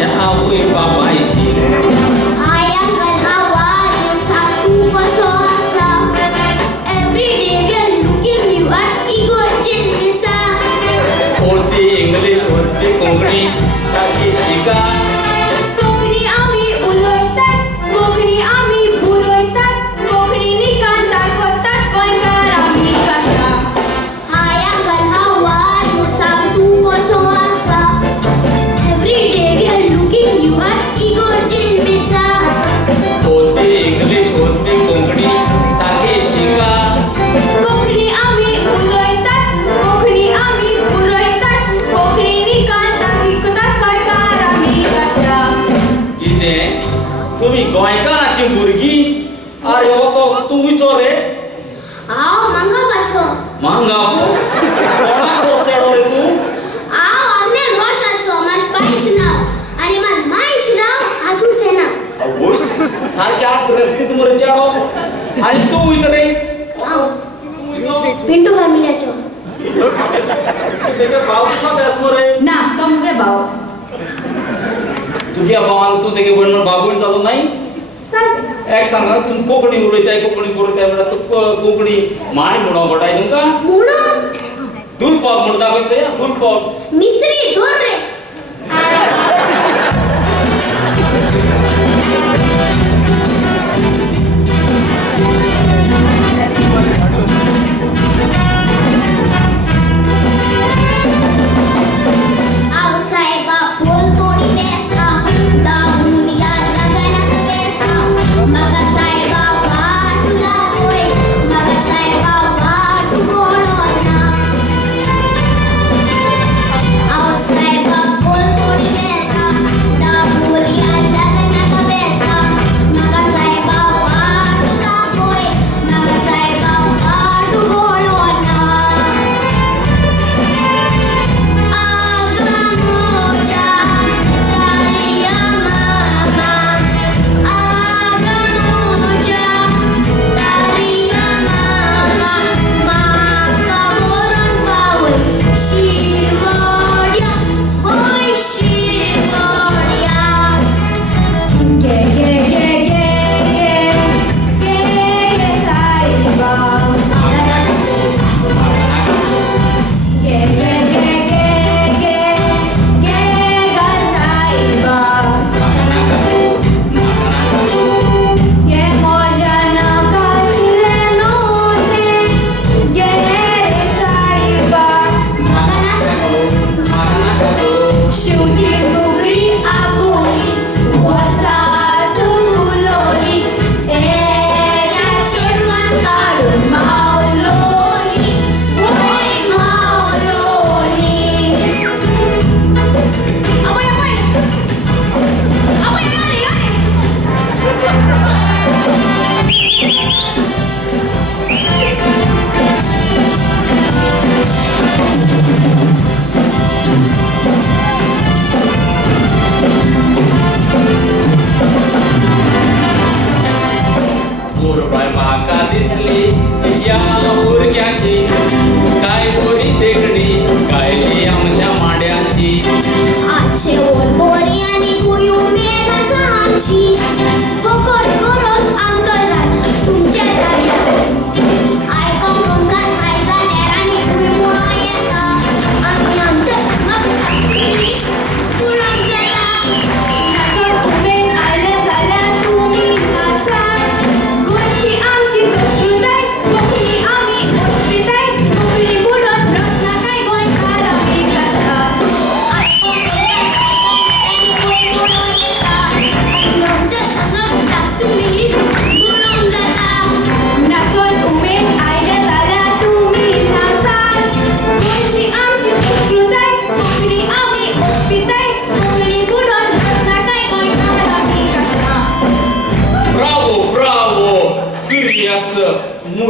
माझ्या आवय बाबायची होती इंग्लिश होती कोकणी सारखी शिका कोकणी आम्ही उलयतात कोकणी आम्ही बुलयतात कोकणी निकाल दाखवतात गोंयकार आम्ही कशा होती इंग्लिश होती कोकणी सारखी शिका कोकणी आम्ही उलयतात कोकणी आम्ही बुलयतात कोकणी निकाल दाखवतात गोंयकार आम्ही कशा कितें तुम्ही गोंयकाराची भुरगीं अरे हो तो तूं विचो रे मांगाफो कोणाचो चेडो रे तूं आवयस सारखे आठ रस्तीत मरे चेडो आनी तूं विच रे तूं विचो पिंटू फॅमिलीचो तेगे भाव कसो बेस मरे ना तो मुगे भाव तुझ्या भावान तू तेगे बरोबर बाबूल जालो नाही चालते एक सांगा तुम्ही कोंकणी उलयताय कोंकणी बरयताय म्हणल्यार तू कोंकणी माय म्हणो पडाय तुमकां दुलपाक म्हणून दाखयचो दुलपाक मिस्त्री दोर रे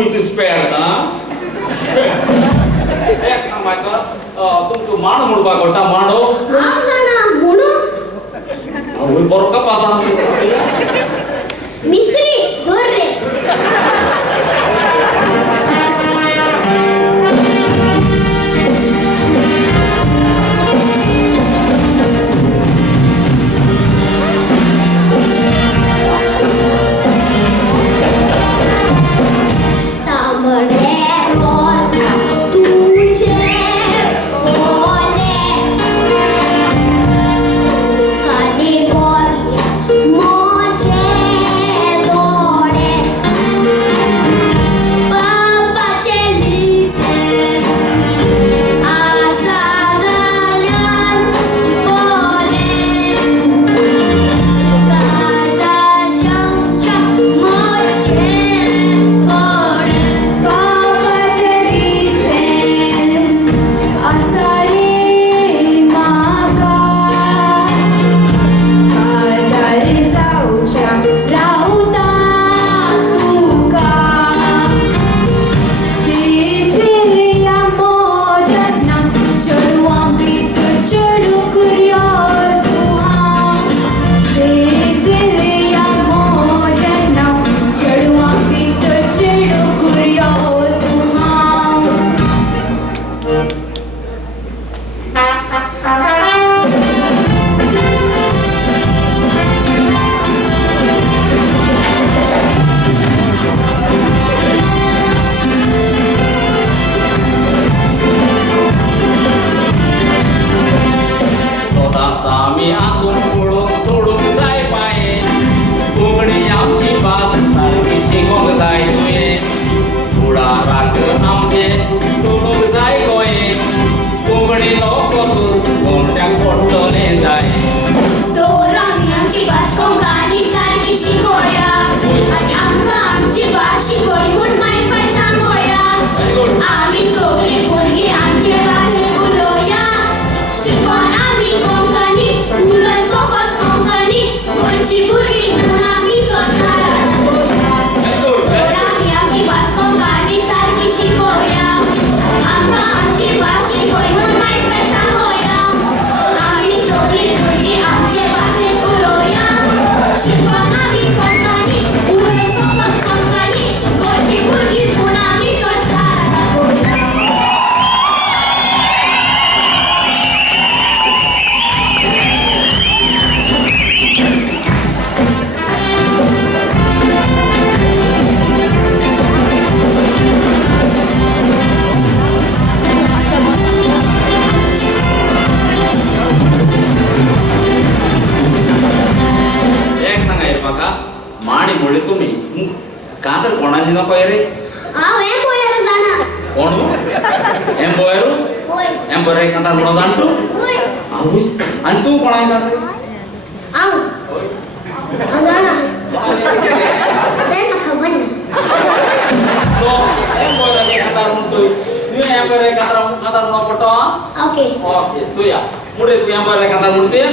muito esperta, तुमको माणो म्हणपाक कळटा माणो हांव जाणा म्हणू आवय बरो का पासा मिस्त्री धर रे आज आम्ही आतून पळून सोडून जाय पाये कोकणी आमची बाज सारखी शिकोंक जाय तुये थोडा राग आमचे सोडूंक जाय गोये कोकणी नको तूं कोणत्याक पडटले जाय तर आम्ही आमची भास कोंकणी सारखी शिकोया आणि आमकां आमची भास शिकोय म्हूण मायपाय सांगोया आम्ही सगळीं भुरगीं आमचे भाशेन उलोवया शिकोन आम्ही कोंकणी उलोवन फकत कोंकणी गोंयची भुरगीं म्हूण आमी संवसारान दाखोवया तर आम्ही आमची भास कोंकणी सारखी शिकोया आमकां आमची भास शिकोय म्हूण मायपाय सांगोया आम्ही सगळीं भुरगीं आमचे भाशेन उलोवया शिकोन आमी कोंकणी उलोवन फकत कोंकणी गोंयची भुरगीं म्हूण आमी संवसारान दाखोवया एक सांगा रे म्हाका माडी म्हणले तुमी कातर कोणाची नको रे हांव हें पळयला जाणा कोण एम बोयरू होय एम बरे कांतार म्हणून जाण तू होय आवूस आणि तू कोणाक जाण हांव हांव जाणा तें म्हाका खबर ना तो एम बोयरू कांतार म्हणून तू एम बरे कांतार म्हणून पडतो हा ओके ओके चुया मुडे तू एम बरे कांतार म्हणून चुया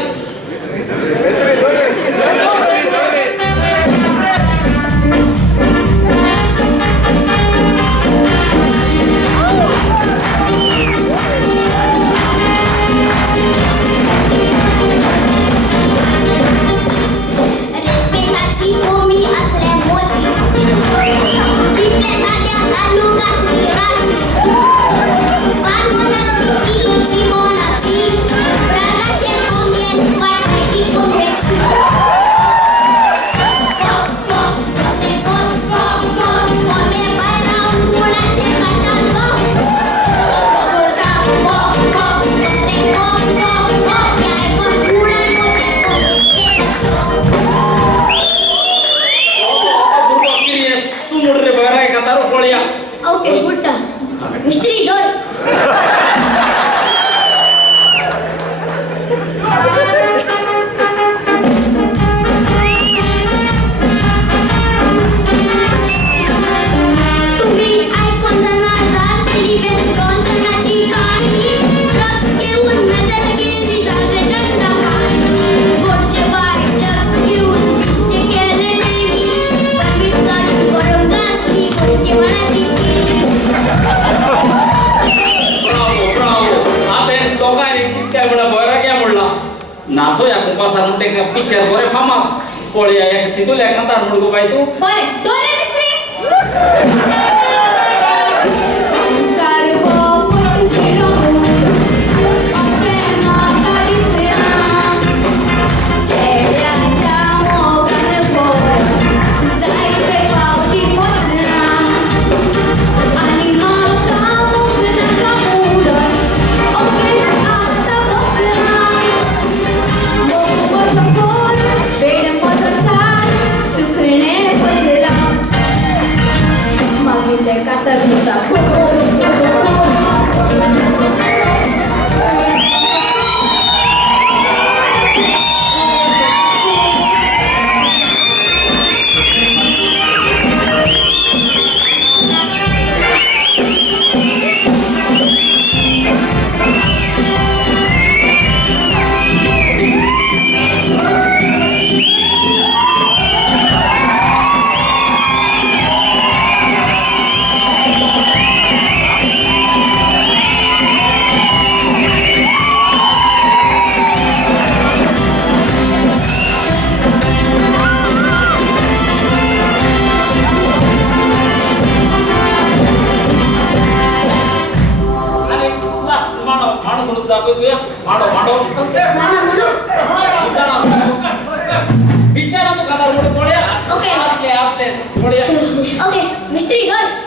रेस्पेताची कोमी असले मोजी कितले नाट्या घालू काश्मीराची पानमनाची ती कोणाची रागाचे कोंबेन वाटायची कोंबेची कोंबे पाय रावून कोणाचे काटाचो बघता त्या ऐकून उडान मोठे कोंबे केलाचो तू मुडरे बरे कांतार पळया ओके गुड मिस्त्री दोन तुम्ही ऐकून जाणार रात्री वेळ जॉन्सनाची कहाणी ड्रग्स घेऊन मदत गेली झाले दंडहार गोडचे बाय ड्रग्स घेऊन मिस्टे केले त्यांनी परमिट काढून बरोबर घासली गोडचे मनाची केली ब्रावो ब्रावो आता दोघांनी कितक्या म्हणला बरा क्या म्हणला नाचो या कुंपासा म्हणते का पिक्चर बरे फामाद पळया एक तितूल्या कांतार म्हणू गो बाई तू बरे दोरे मिस्त्री सर्व पटुकी रंगून अक्षेना काढीसना चेड्याच्या मोगान पोर जायते पावती पोचना आणि म्हाका मोग नाका मोडून ओकेच आता बसना मोग बसो कोर वेड बसो सार सुकणे पसरा मागीर ते कातर होता आणि लास्ट माडो म्हणून दाखवतोय माडो ओके म्हणा म्हणू बिचारा तू कांतार म्हणून पळया ओके. आपले पळया ओके मिस्त्री दोन